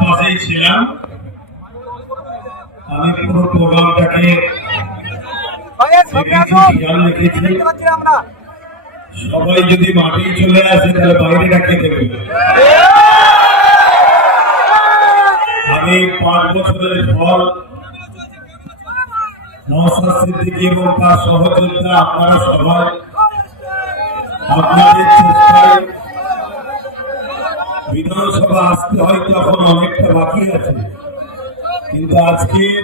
পাশেই ছিলাম। আমি পুরো প্রোগ্রামটাকে সবাই যদি মাটি চলে আসে তাহলে বাইরে রাখতে দেবে? আমি পাঁচ বছরের পর এবং তার সহযোগিতা আপনারা সবাই আপনাদের চেষ্টায় বিধানসভা আসতে হয়তো এখন অনেকটা বাকি আছে। কিন্তু আজকের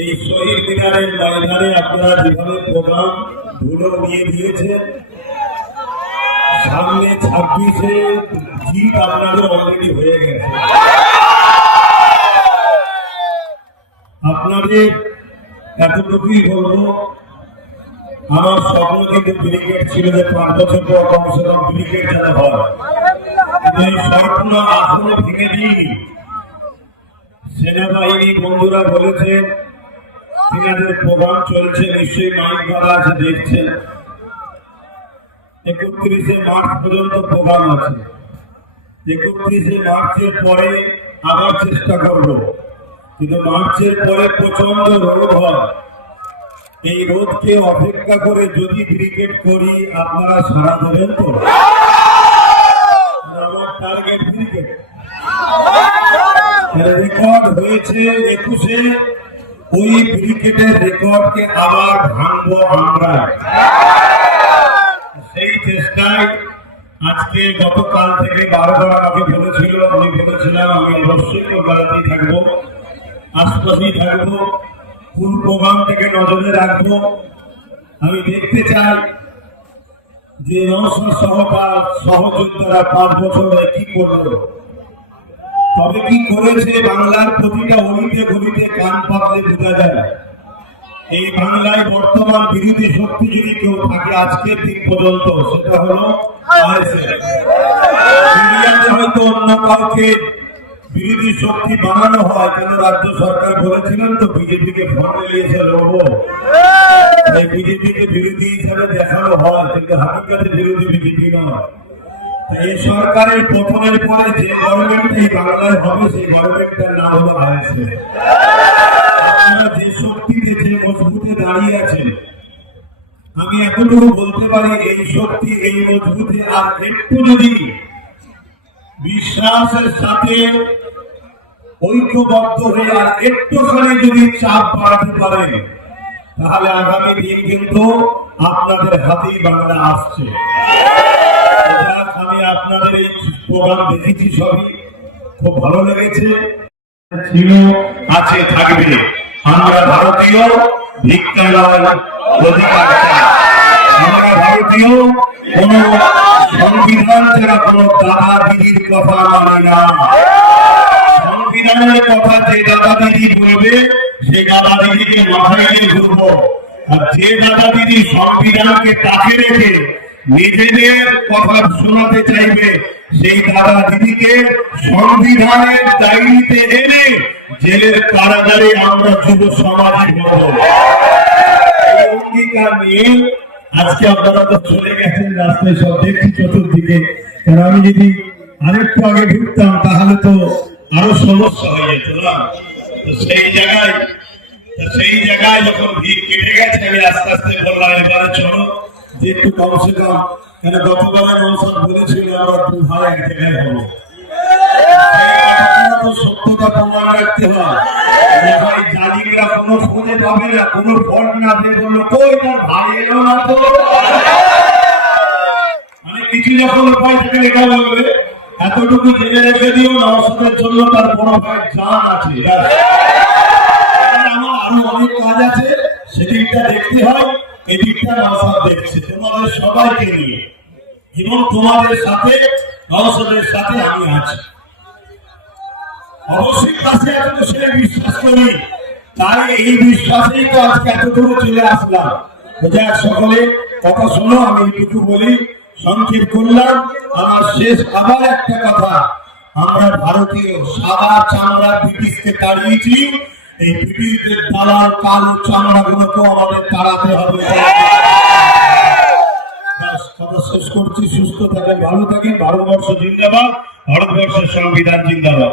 এই শহীদ মিনারের ময়দানে আপনারা যেভাবে প্রোগ্রাম ধুলো নিয়ে দিয়েছেন, সামনে ছাব্বিশে জিত আপনাদের অলরেডি হয়ে গেছে। আপনাদের এতটুকুই বলব আমার স্বপ্ন কিন্তু ক্রিকেট ছিল যে পাঁচ বছর পর কমসে কম ক্রিকেট যেন হয় এই স্বপ্ন এখনও ভেঙে দিইনি। সেনাবাহিনী বন্ধুরা বলেছেন তিনাদের প্রোগ্রাম চলছে, নিশ্চয়ই মাইক বাবা আছে দেখছেন একত্রিশে মার্চ পর্যন্ত প্রোগ্রাম আছে। একত্রিশে মার্চের পরে আবার চেষ্টা করব। কিন্তু মার্চের পরে প্রচণ্ড রোদ হয়। এই রোদকে অপেক্ষা করে যদি ক্রিকেট করি, আপনারা সারা দেবেন তো? রেকর্ড হয়েছে একুশে, ওই ক্রিকেটের রেকর্ডকে আবার ভাঙবো আমরা। সেই চেষ্টায় আজকে গতকাল থেকে বারবার আমাকে বলেছিল, আমি বলেছিলাম, আমি অবশ্যই থাকব, আশপাশেই থাকব। কোন প্রোগ্রাম থেকে নজরে রাখব? আমি দেখতে চাই যে নৌসর সহকার সহযোদ্ধারা পাঁচ বছরে কি করল। তবে কি করেছে বাংলার প্রতিটা অলিতে গলিতে কান পাতলে বোঝা যায় এই বাংলায় বর্তমান বিরোধী শক্তি যদি কেউ থাকে আজকের দিন পর্যন্ত, সেটা হলো হয়তো অন্য কাউকে বিরোধী শক্তি বানানো হয় কেন রাজ্য সরকার বলেছিলেন তো, বিজেপিকে ফোন নিয়েছে লড়বো। তাই বিজেপিকে বিরোধী হিসাবে দেখানো হয়, কিন্তু হাকিকাতে বিরোধী বিজেপি নয়। এই সরকারের পতনের পরে যে গভর্নমেন্ট এই বাংলায় হবে, সেই গভর্নমেন্টটার নাম হলো আইএসএ আপনারা যে শক্তিতে, যে মজবুতে দাঁড়িয়ে আছেন, আমি এতটুকু বলতে পারি, এই শক্তি, এই মজবুতে আর একটু যদি বিশ্বাসের সাথে ঐক্যবদ্ধ হয়ে আর একটুখানি যদি চাপ বাড়াতে পারে তাহলে আগামী দিন কিন্তু আপনাদের হাতেই বাংলা আসছে। আমি আপনাদের এই প্রোগ্রাম দেখেছি সবই। খুব ভালো লেগেছে। ছিল, আছে, থাকবে। আমরা ভারতীয় ভিক্ষালয় অধিকার। আমরা ভারতীয় কোন সংবিধান ছাড়া কোন দাদা দিদির কথা মানি না। সংবিধানের কথা যে দাদা দিদি বলবে, সে দাদা দিদিকে মাথায় নিয়ে ঘুরবো। আর যে দাদা দিদি সংবিধানকে তাকে রেখে নিজেদের কথা শোনাতে চাইবে, সেই দাদা দিদিকে সংবিধানের ডায়েরিতে এনে জেলের কারাগারে আমরা যুব সমাজের মতো। অঙ্গীকার নিয়ে আজকে আপনারা তো চলে গেছেন রাস্তায় সব দেখছি চতুর্দিকে। কারণ আমি যদি আরেকটু আগে ঢুকতাম, তাহলে তো আরও সমস্যা হয়ে যেত না তো সেই জায়গায় সেই জায়গায় যখন ভিড় কেটে গেছে, আমি আস্তে আস্তে বললাম, এবারে চলো। যে একটু কমসে কম কেন গতবারে বলেছিল দু ভাই এক জায়গায় রাখতে হয়। না, কোনো না বলল এলো না মানে কিছু যখন উপায় থেকে বলবে এতটুকু জেনে রেখে দিও নওশাদের জন্য তার বড় ভাই জান আছে। আমার আরও অনেক কাজ আছে, সেদিকটা দেখতে হয়, এদিকটা নওশাদ দেখছে। তোমাদের সবাইকে নিয়ে, এবং তোমাদের সাথে নওশাদের সাথে আমি আছি। অবশ্যই কাছে এত সে বিশ্বাস করি, তাই এই বিশ্বাসেই তো আজকে এত দূরে চলে আসলাম। যাক, সকলে, কথা শোনো, আমি এইটুকু বলি। সংক্ষেপ করলাম, আমার শেষ আবার একটা কথা। আমরা ভারতীয় সাদা চামড়া ব্রিটিশকে তাড়িয়েছি। এই ব্রিটিশদের দালাল কালো চামড়া গুলোকে আমাদের তাড়াতে হবে। শেষ করছি। সুস্থ থাকেন, ভালো থাকেন। ভারতবর্ষ জিন্দাবাদ, ভারতবর্ষের সংবিধান জিন্দাবাদ।